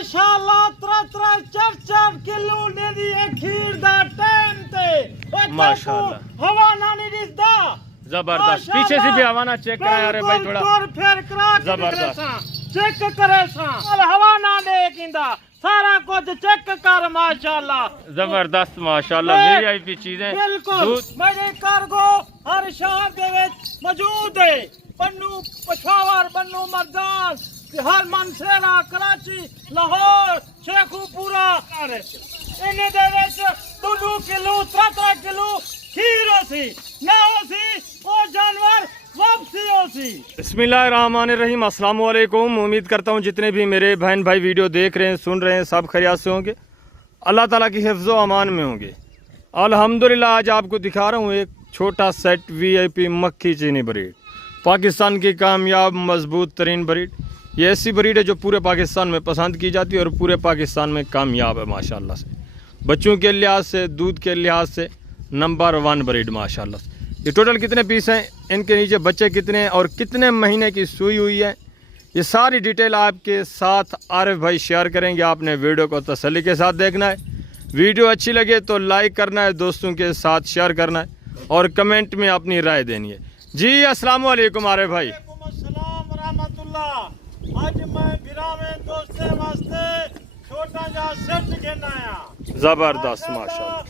माशाल्लाह 3-4 किलो दे दिए खीर दा टाइम ते माशाल्लाह हवा ना नहीं दिसदा जबरदस्त। पीछे से भी हवा ना चेक कराया अरे भाई थोड़ा फिर करा जबरदस्त चेक करे सा हवा ना दे किंदा सारा कुछ चेक कर माशाल्लाह जबरदस्त माशाल्लाह वीआईपी चीजें बिल्कुल मेरे कार्गो हर शहर दे विच मौजूद है। बन्नू पेशावर बन्नू मरदान हर मनसेरा कराची लाहौर शेखूपुरा इन्हें दे विच 2 किलो 3 किलो खीर होसी ना होसी ओ जानवर वापसी होसी। बिस्मिल्लाहिर्रहमानिर्रहीम अस्सलाम वालेकुम। उम्मीद करता हूँ जितने भी मेरे बहन भाई वीडियो देख रहे हैं सुन रहे हैं सब खैरियत से होंगे, अल्लाह ताला की हिफ्ज़ो अमान में होंगे। अल्हम्दुलिल्लाह आज आपको दिखा रहा हूँ एक छोटा सेट वीआईपी मक्खी चीनी ब्रीड, पाकिस्तान की कामयाब मजबूत तरीन ब्रीड। ये ऐसी ब्रीड है जो पूरे पाकिस्तान में पसंद की जाती है और पूरे पाकिस्तान में कामयाब है माशाल्लाह से। बच्चों के लिहाज से दूध के लिहाज से नंबर 1 ब्रीड माशाल्लाह से। ये टोटल कितने पीस हैं, इनके नीचे बच्चे कितने हैं और कितने महीने की सुई हुई है, ये सारी डिटेल आपके साथ आरिफ भाई शेयर करेंगे। आपने वीडियो को तसल्ली के साथ देखना है, वीडियो अच्छी लगे तो लाइक करना है, दोस्तों के साथ शेयर करना है और कमेंट में अपनी राय देनी है। जी अस्सलाम वालेकुम आरिफ भाई। अस्सलाम रहमतुल्लाह। आज मैं भिरा में दोस्ते वास्ते छोटा जा सेट घेन आया। जबरदस्त माशाल्लाह।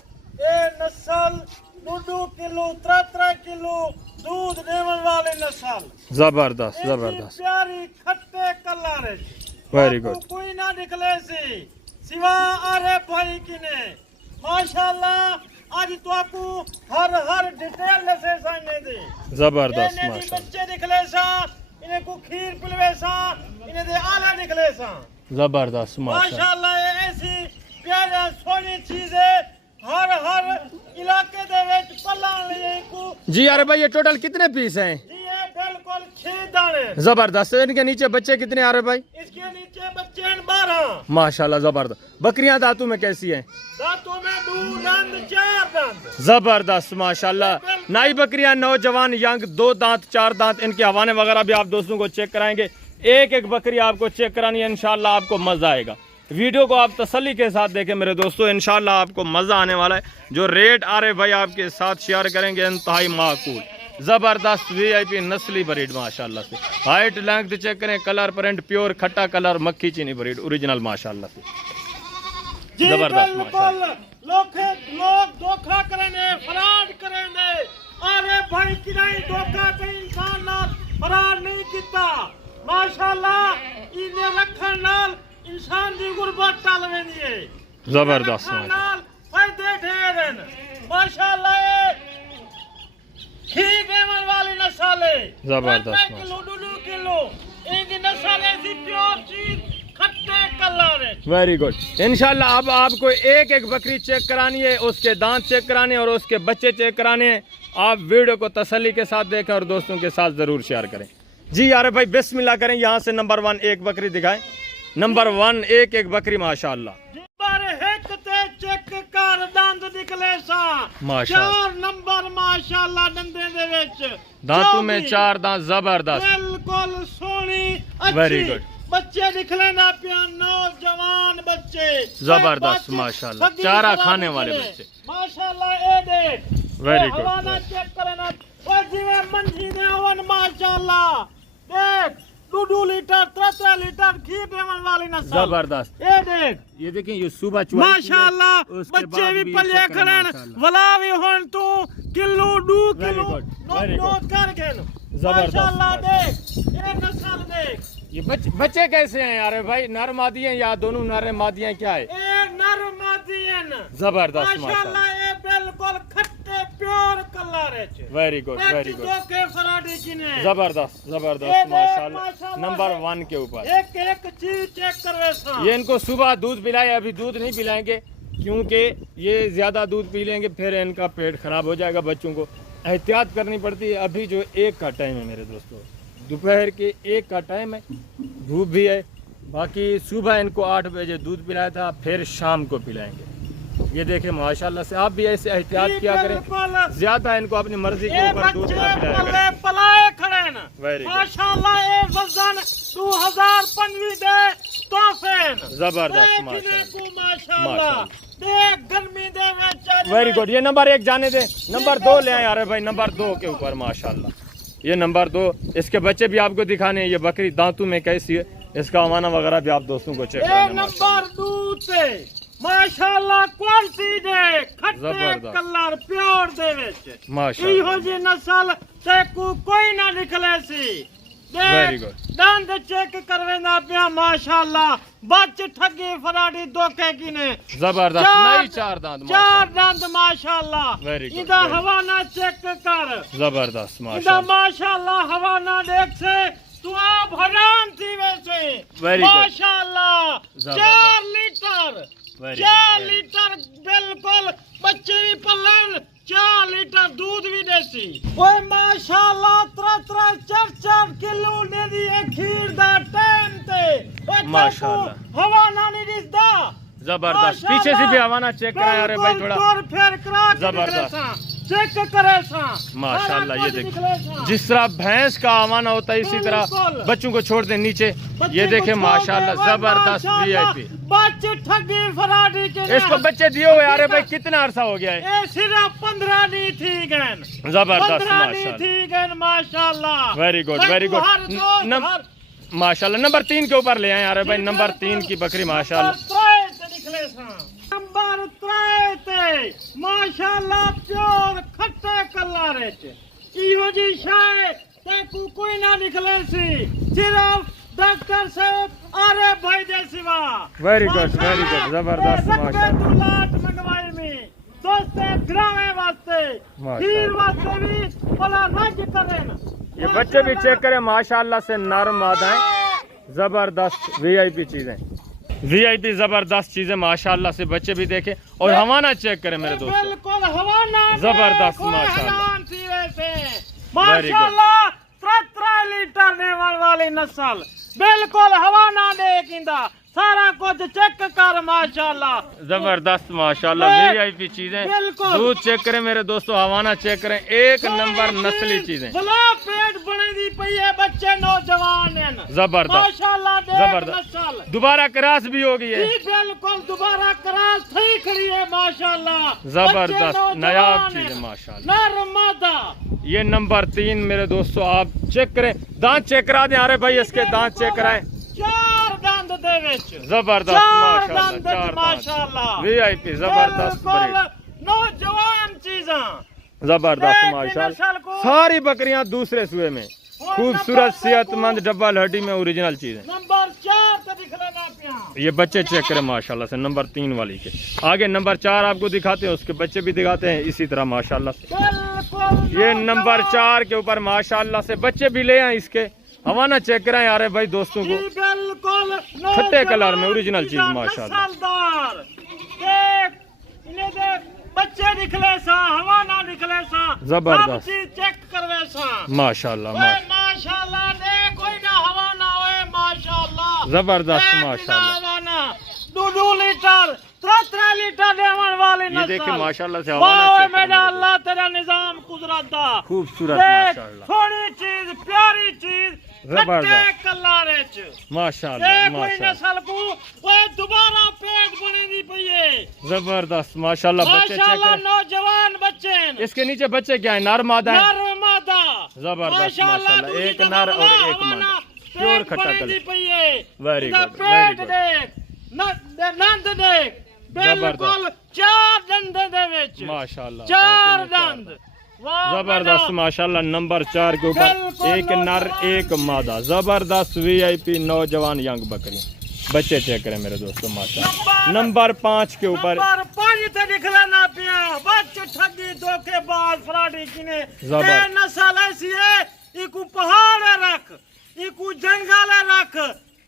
ये नस्ल 2 किलो 3 किलो दूध देने वाली नस्ल जबरदस्त जबरदस्त प्यारी खट्टे कलर है। Very good. कोई ना निकले सी सिवा आरे भाई किने माशाल्लाह। आज तो आपको हर डिटेल से सामने दे जबरदस्त इन्हें माशाल्लाह। बच्चे निकले सा इन्हें को खीर पिलवे सा इन्हें दे आला निकले सा जबरदस्त माशाल्लाह। माशाल्लाह। ये ऐसी प्यारी सोनी चीज है हर इलाके दे विच पलान लिए को। जी अरे भाई ये टोटल कितने पीस हैं? जी ये बिल्कुल 6 दाने जबरदस्त। इनके नीचे बच्चे कितने आ रहे भाई? इसके नीचे बच्चे हैं 12 माशाल्लाह जबरदस्त। बकरियां दांतों में कैसी हैं? दांतों में 2 दांत 4 दांत जबरदस्त माशाल्लाह। नई बकरियां नौजवान यंग 2 दांत 4 दांत। इनके हवाने वगैरह भी आप दोस्तों को चेक कराएंगे। एक बकरी आपको चेक करानी है, इंशाल्लाह आपको मजा आएगा। वीडियो को आप तसल्ली के साथ देखें मेरे दोस्तों, इंशाल्लाह आपको मजा आने वाला है। जो रेट आ रहे भाई आपके साथ शेयर करेंगे इंतहाई माकूल जबरदस्त वीआईपी नस्ली ब्रीड माशाल्लाह से। हाइट लेंथ चेक करें, कलर प्रिंट प्योर खट्टा कलर मक्खी चीनी ब्रीड ओरिजिनल माशाल्लाह से जबरदस्त माशाल्लाह। लोग धोखा करेंगे फराड करेंगे। अरे भाई कि नहीं धोखा कहीं इंसान नाल फराड नहीं किता माशाल्लाह। इन्हें रखन नाल इंसान दी गुरबत टल वेंदी है। जबरदस्त नाल फायदे ढेर हैं माशाल्लाह। खीर देने वाली नस्ल है जबरदस्त किलो 2 किलो इनकी नस्ल ऐसी प्योर चीज खट्टे कलर है। Very good. इंशाल्लाह अब आपको एक बकरी चेक करानी है, उसके दांत चेक कराने और उसके बच्चे चेक कराने हैं। आप वीडियो को तसल्ली के साथ देखें और दोस्तों के साथ जरूर शेयर करें। जी यार भाई बिस्मिल्लाह करें, यहाँ से नंबर 1 एक बकरी दिखाएं। नंबर 1 एक बकरी माशाल्लाह। चेक कर दंद निकले सा माशाल्लाह। 4 नंबर माशाल्लाह दंदे दे विच दांतों में 4 दांत जबरदस्त बिल्कुल सोनी वेरी अच्छी। गुड। बच्चे निकले ना पिया नौजवान बच्चे जबरदस्त माशाल्लाह। चारा खाने वाले बच्चे माशाल्लाह। ए देख वेरी गुड। हवाना चेक करे ना ओ जीवे मंजी ने ओवन माशाल्लाह। देख 2 लीटर 3 लीटर खीर देने वाली नस्ल जबरदस्त। ये देख ये देखें ये सुबह माशाल्लाह। बच्चे भी पले खड़न वला भी होन तू किलो 2 किलो नोट कर के माशाल्लाह। देख ये नस्ल देख। ये बच्चे कैसे हैं यार भाई? नर मादी हैं या दोनों नर मादियां क्या है? ए नर मादियन जबरदस्त माशाल्लाह। ये बिल्कुल खट्टे प्योर कलर है। Very good very good. के फराडी किने जबरदस्त जबरदस्त माशाल्लाह। नंबर 1 के ऊपर एक चीज चेक करवे सा। ये इनको सुबह दूध पिलाए, अभी दूध नहीं पिलाएंगे क्योंकि ये ज्यादा दूध पी लेंगे फिर इनका पेट खराब हो जाएगा। बच्चों को एहतियात करनी पड़ती है। अभी जो 1 का टाइम है मेरे दोस्तों, दोपहर के 1 का टाइम है, धूप भी है। बाकी सुबह इनको 8 बजे दूध पिलाया था, फिर शाम को पिलाएंगे। ये देखें माशाल्लाह से। आप भी ऐसे एहतियात किया करें, ज्यादा इनको अपनी मर्जी के ऊपर दूध ना पिलाया करें। पलाए खड़े ना वेरी गुड माशाल्लाह। ये वजन 2025 दे मुस्तफेन जबरदस्त माशाल्लाह देख गर्मी दे विच वेरी गुड। ये नंबर 1 जाने दे, नंबर 2 ले आए यार भाई, नंबर 2 के ऊपर माशाल्लाह। ये नंबर 2, इसके बच्चे भी आपको दिखाने हैं। ये बकरी दांतों में कैसी है, इसका अमाना वगैरह भी आप दोस्तों को चेक करना। नंबर 2 से माशाल्लाह क्वालिटी दे खट्टे जबरदस्त। कलर प्योर दे विच माशाल्लाह। इहो जी नस्ल ते कोई ना निकले सी। Very good. दंद चेक करवेंदा पिया माशाल्लाह, बच ठगी फराडी धोखे की ने जबरदस्त नई 4 दांत चार दंद माशाल्लाह। Very good, इदा very हवाना चेक कर, जबरदस्त इदा माशाल्लाह। माशाल्लाह हवाना देख से तू आप हैरान थी वैसे Very good. माशाल्लाह। जबरदस्त। 4 litre Very 4 good, very litre बिल्कुल बच्चे भी पलन, 4 लीटर दूध भी देसी। ओए माशाल्लाह 3-4 किलो दे दी खीर दा टाइम ते। ओए माशाल्लाह। हवा ना नहीं दिसदा जबरदस्त। पीछे से भी हवाना चेक करा यार भाई थोड़ा। फिर करा के जबरदस्त। निकले सा, चेक करे सा माशाल्लाह। ये देखिए देखिए जिस तरह भैंस का आवाना होता है, इसी तरह बिल्कुल। बच्चों को छोड़ दे नीचे। ये देखे माशाल्लाह जबरदस्त VIP। बच्चे ठगी फराडी के इसको बच्चे दिए हुए यार भाई कितना अरसा हो गया है? ये सिर्फ 15 नहीं थी गन, जबरदस्त 15 नहीं माशाल्लाह। थी गन माशाल्लाह। Very good very good. माशाल्लाह नंबर 3 के ऊपर ले आए यार भाई, नंबर 3 की बकरी माशाल्लाह। नंबर 3 ते माशाल्लाह प्योर खट्टे कलर च इहो जी शाय ते कोई ना निकले सी, सिर्फ डॉक्टर साहब अरे भाई दे सिवा। वेरी गुड जबरदस्त माशाल्लाह। लाट मंगवाई में दोस्ते ग्रामे वास्ते खीर वास्ते भी भला नज करें। ये बच्चे भी चेक करें माशाल्लाह से नरम मादा है, जबरदस्त VIP चीजें, VIP जबरदस्त चीजें माशाल्लाह से। बच्चे भी देखें और हवाना चेक करें मेरे दोस्तों, बिल्कुल हवाना जबरदस्त माशाल्लाह। माशाल्लाह 3 लीटर देने वाली नस्ल बिल्कुल हवाना देखिंदा, सारा कुछ चेक कर माशाल्लाह। जबरदस्त माशाल्लाह VIP चीजें। बिल्कुल। दूध चेक करें मेरे दोस्तों, हवाना चेक करें, एक नंबर नस्ली चीजें। भला पेट बने दी पई है, बच्चे नौजवान हैं जबरदस्त माशाल्लाह। देख जबरदस्त। नस्ल दोबारा क्रॉस भी हो गई है, जी बिल्कुल दोबारा क्रॉस सही खड़ी है माशाल्लाह। जबरदस्त बच्चे नायाब नौजवान चीजें हैं। माशाल्लाह। नर मादा ये नंबर 3 मेरे दोस्तों, आप चेक करें, दांत चेक करा दें। अरे भाई इसके दांत चेक कराएं, 4 दंद दे विच जबरदस्त 4 माशाल्लाह। दंद 4 माशाल्लाह। VIP जबरदस्त बिल्कुल ब्रीड, नौजवान चीज़ां जबरदस्त देख माशाल्लाह। नस्ल को। सारी बकरियां दूसरे सुए में, खूबसूरत सेहतमंद डबल हड्डी में ओरिजिनल चीजें। नंबर 4 ते दिखले ना पिया। ये बच्चे चेक करें माशाल्लाह से, नंबर 3 वाली के आगे नंबर 4 आपको दिखाते हैं, उसके बच्चे भी दिखाते हैं इसी तरह माशाल्लाह से। बिल्कुल ये नंबर 4 के ऊपर माशाल्लाह से बच्चे भी ले आए इसके, हवाना चेक कराएं यार भाई दोस्तों को, बिल्कुल खट्टे कलर में ओरिजिनल चीज माशाल्लाह। नस्लदार देख इन्हें देख, बच्चे निकले सा, हवाना निकले सा, जबरदस्त। सब चीज चेक करवे सा माशाल्लाह ओए माशाल्लाह। देख कोई ना हवाना ओए माशाल्लाह, जबरदस्त देख माशाल्लाह। हवाना 2 लीटर 3 लीटर देवन वाली ये देखें नस्ल माशाल्लाह से वाह हवाना चेक मेरा करें, अल्लाह तेरा निजाम कुदरत दा खूबसूरत देख, माशाल्लाह। थोड़ी चीज प्यारी चीज जबरदस्त। खट्टे कलर च माशाल्लाह कोई माशाल्लाह नस्ल को ओए दोबारा पेट बने दी पई है जबरदस्त माशाल्लाह। बच्चे चेक माशाल्लाह। करें, नौजवान बच्चे हैं, इसके नीचे बच्चे क्या है, नर मादा है, नर मादा जबरदस्त माशाल्लाह। एक नर और एक मादा, प्योर खट्टा colour. Very good very good देख नंद देख बिल्कुल 4 दंद दे विच माशाल्लाह। 4 दंद वाह जबरदस्त माशाल्लाह। नंबर 4 के ऊपर बिल्कुल एक नर एक मादा, जबरदस्त VIP नौजवान यंग बकरी। बच्चे चेक करें मेरे दोस्तों माशाल्लाह। नंबर 5 के ऊपर नंबर 5 ते निकला ना पिया, बच्चे ठगी धोखेबाज फराडी किने जबरदस्त। ए नस्ल ऐसी है, इकू पहाड़ रख, इकू जंगल रख,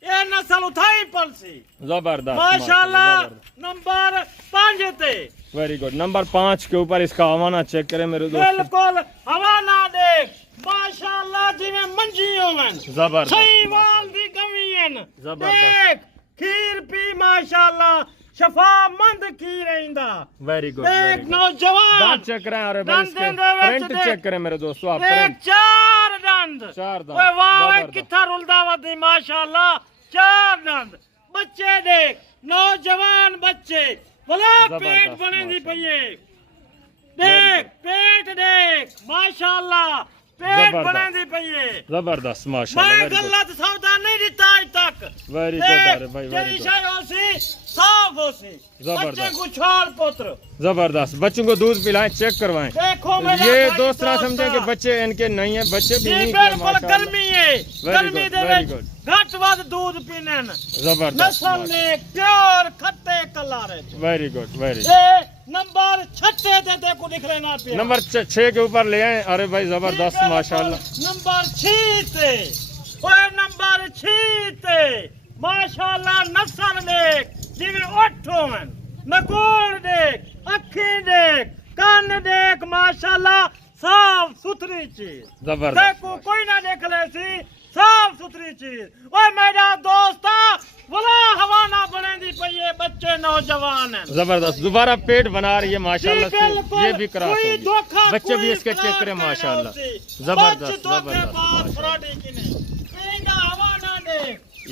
ए नस्ल उठाई पलसी जबरदस्त माशाल्लाह। नंबर 5 ते वेरी गुड। नंबर 5 के ऊपर इसका हवाना चेक करें मेरे दोस्तों, बिल्कुल हवाना देख माशाल्लाह जिवें मंजी होवन, जबरदस्त सही वाल दी गवीन जबरदस्त। देख खीर पी माशाल्लाह, शफा मंद खीर रहिंदा। वेरी गुड देख नौजवान दांत चेक करें अरे भाई, दंद इसके दे विच प्रिंट देख। चेक करें मेरे दोस्तों, आप देख प्रिंट 4 दंद 4 दांत ओए वाह जबरदस्त। किथा रुलदा वदी माशाल्लाह, 4 दंद बच्चे देख नौजवान बच्चे भला जबरदस्त, पेट बने दी माशाल्लाह। पइए देख पेट देख माशाल्लाह पेट जबरदस्त। बने दी पइए जबरदस्त माशाल्लाह मैं वेरी गुड गलत सौदा नहीं दिता आज तक वेरी गुड अरे भाई वेरी तेरी गुड शाय होसी साफ होसी जबरदस्त। बच्चे को छोड़ पुत्र जबरदस्त बच्चों को दूध पिलाएं चेक करवाएं देखो मेरा ये भाई दोस्त ना दोस्त समझे कि बच्चे इनके नहीं है बच्चे भी जी नहीं है बिल्कुल माशाल्लाह गर्मी है गर्मी good, दे very विच good। घट वध दूध पीने न जबरदस्त नस्ल ने प्योर खट्टे कलारे वेरी गुड वेरी ये नंबर 6 दे को दिख लेना पे नंबर 6 के ऊपर ले आए अरे भाई जबरदस्त माशाल्लाह नंबर 6 ते ओए नंबर 6 ते माशाल्लाह नस्ल देख जिवें ओठ होवन नकोड़ देख अखी देख कान देख माशाल्लाह साफ सुथरी चीज जबरदस्त देखो कोई ना देख ले सी साफ सुथरी चीज ओए मेरा दोस्ता भला हवा ना बने दी पइए बच्चे नौजवान हैं जबरदस्त दोबारा पेट बना रही है माशाल्लाह जी, से बिल्कुल। ये भी क्रॉस कोई होगी धोखा, बच्चे भी कोई इसके चेक करें फ्रॉड माशाल्लाह नहीं होती। जबरदस्त बच्चे धोखे जबरदस्त बाज माशाल्लाह। फ्रॉडी की नहीं। इंदा हवा ना दे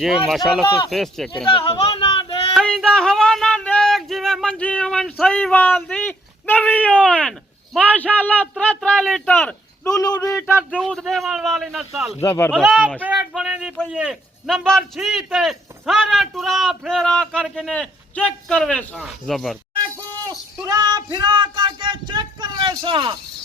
ये माशाल्लाह से फेस चेक करें इंदा बच्चों हवा का। ना दे इंदा हवा ना दे जिवें मंजी होवन सही वाल दी नवी होवन माशाल्लाह 3 लीटर डुलू लीटर दूध देवन वाली नस्ल जबरदस्त, भला माशा- पेट बने दी पइए नंबर 6 ते सारा टुरा फेरा करके ने चेक करवे सा जबरदस्त को तुरा फिरा करके चेक करवे सा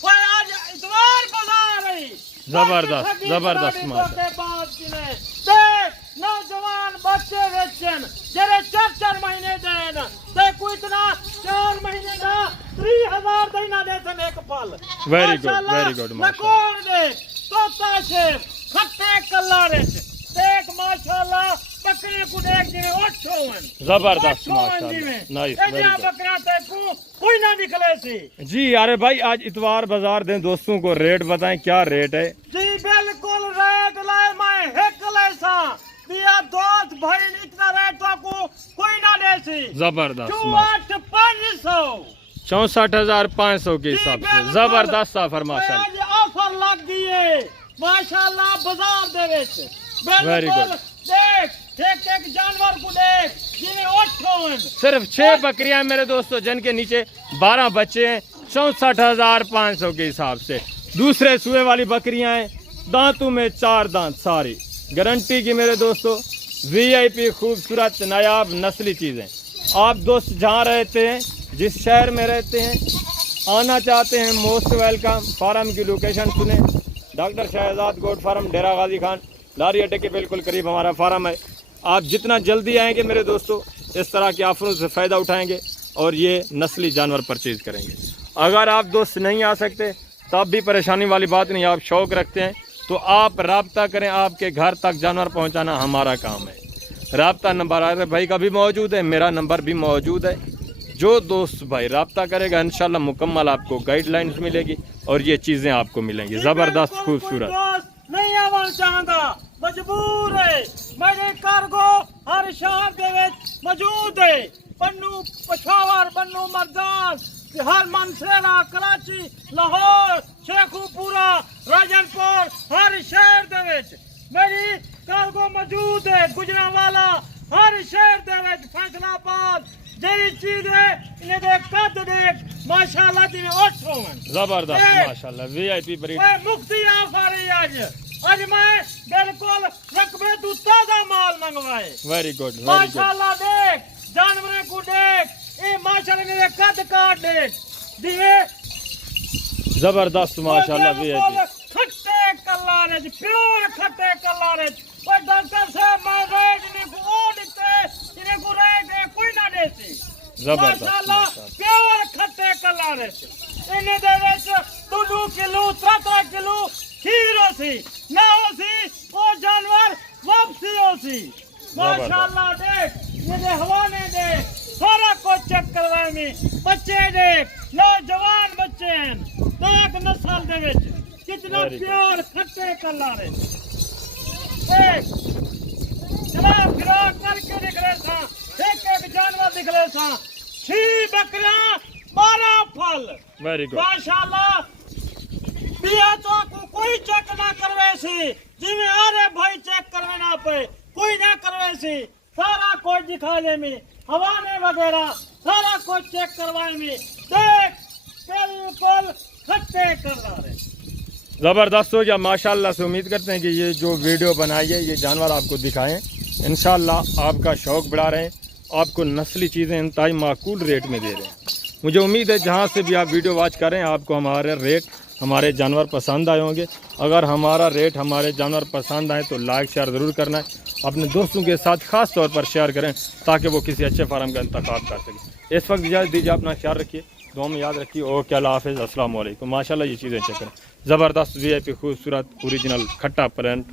ओए आज इतवार बाजार रही जबरदस्त, जबरदस्त के बाद किने देख नौजवान बच्चे बेचन जेरे 4 महीने देन ते कोई इतना 4 महीने का 3000 देना देसन एक फल Very good, very good, माशाल्लाह। नकोड़ दे तोता से खट्टे कल्लारे से देख माशाल्लाह बकरे को देख जिने ओठोवन जबरदस्त माशाल्लाह नाइस वेरी गुड बकरा ते कोई ना निकले सी जी अरे भाई आज इतवार बाजार दें दोस्तों को रेट बताएं क्या रेट है जी बिल्कुल रेट लाए मैं हेकले सा दिया दोस्त भाई इतना रेट तो को कोई ना दे सी जबरदस्त 500 64,500 के जी, हिसाब से बिल्कुल। जबरदस्त ऑफर माशाल्लाह आज ऑफर लग दिए माशाल्लाह बाजार दे विच Very बिल्कुल good। देख एक जानवर को देख जिन्हें ओठोन सिर्फ 6 बकरियां मेरे दोस्तों जिनके नीचे 12 बच्चे हैं 64,500 के हिसाब से दूसरे सुए वाली बकरियां हैं दांतों में 4 दांत सारी गारंटी की मेरे दोस्तों वीआईपी खूबसूरत नायाब नस्ली चीज़ें आप दोस्त जहाँ रहते हैं जिस शहर में रहते हैं आना चाहते हैं मोस्ट वेलकम फार्म की लोकेशन सुने डॉक्टर शहजाद गोट फार्म डेरा गाजी खान लारी अड्डे के बिल्कुल करीब हमारा फार्म है आप जितना जल्दी आएंगे मेरे दोस्तों इस तरह के ऑफरों से फ़ायदा उठाएंगे और ये नस्ली जानवर परचेज करेंगे अगर आप दोस्त नहीं आ सकते तब भी परेशानी वाली बात नहीं आप शौक़ रखते हैं तो आप राब्ता करें आपके घर तक जानवर पहुंचाना हमारा काम है राब्ता नंबर आर भाई का भी मौजूद है मेरा नंबर भी मौजूद है जो दोस्त भाई राब्ता करेगा इंशाल्लाह मुकम्मल आपको गाइडलाइंस मिलेगी और ये चीज़ें आपको मिलेंगी ज़बरदस्त खूबसूरत नहीं आवन चाहता मजबूर है मेरे कार्गो हर शहर दे विच मौजूद है पन्नू पछावर पन्नू मरदान हर मनसेरा कराची लाहौर शेखूपुरा राजनपुर हर शहर दे विच मेरी कार्गो मौजूद है गुजरांवाला हर शहर दे विच फैसलाबाद जेरी चीज है इन्हें देख कद देख माशाल्लाह दी ओठ होवन ज़बरदस्त माशाल्लाह वीआईपी बड़ी ओए मुफ्ती ऑफर है आज मैं बिल्कुल रकबे तू ताजा माल मंगवाए वेरी गुड माशाल्लाह देख जानवरों को देख ये माशाल्लाह मेरे कद काट देख दिए ज़बरदस्त माशाल्लाह वीआईपी खट्टे कल्लारे प्योर खट्टे कल्लारे ओए डॉक्टर साहब मैं रेट ने को ओ दिते इने को रेट कोई ना देसी जबरदस्त माशाल्लाह माशाल्लाह प्योर खट्टे कल्लारे इने दे विच 2 किलो 3 किलो खीर होसी ना होसी ओ जानवर वापसी होसी माशाल्लाह देख ये हवाने दे सारा कुछ चेक करवाए में बच्चे देख नौजवान बच्चे हैं एक नस्ल दे विच कितना Very good। प्यार खट्टे कल्लारे देख चला फिरा करके दिख रहे था एक जानवर दिख रहे था 6 बकरियां 12 फल वेरी गुड माशाल्लाह बिया तो कोई चेक ना करवे सी जिਵੇਂ आरे भाई चेक करवे ना पे कोई ना करवे सी सारा कुछ दिखाने में, हवाने वगैरह सारा कुछ चेक करवाने में, देख बिल्कुल खट्टे कर रहे हैं। ज़बरदस्त हो गया माशाल्लाह से। उम्मीद करते हैं कि ये जो वीडियो बनाई है ये जानवर आपको दिखाएं, इंशाल्लाह आपका शौक़ बढ़ा रहे हैं, आपको नस्ली चीज़ें इंतहाई माकूल रेट में दे रहे हैं। मुझे उम्मीद है जहाँ से भी आप वीडियो वॉच करें आपको हमारे रेट, हमारे जानवर पसंद आए होंगे। अगर हमारा रेट, हमारे जानवर पसंद आए तो लाइक शेयर ज़रूर करना है, अपने दोस्तों के साथ ख़ास तौर पर शेयर करें ताकि वो किसी अच्छे फार्म का इंतखाब कर सकें। इस वक्त इजाज़त दीजिए, अपना ख्याल रखिए, दुआ में याद रखिए। ओके, अल्लाह हाफ़िज़, अस्सलाम वालेकुम। माशाल्लाह ये चीज़ें चेक करें, ज़बरदस्त VIP खूबसूरत ओरिजिनल खट्टा प्रिंट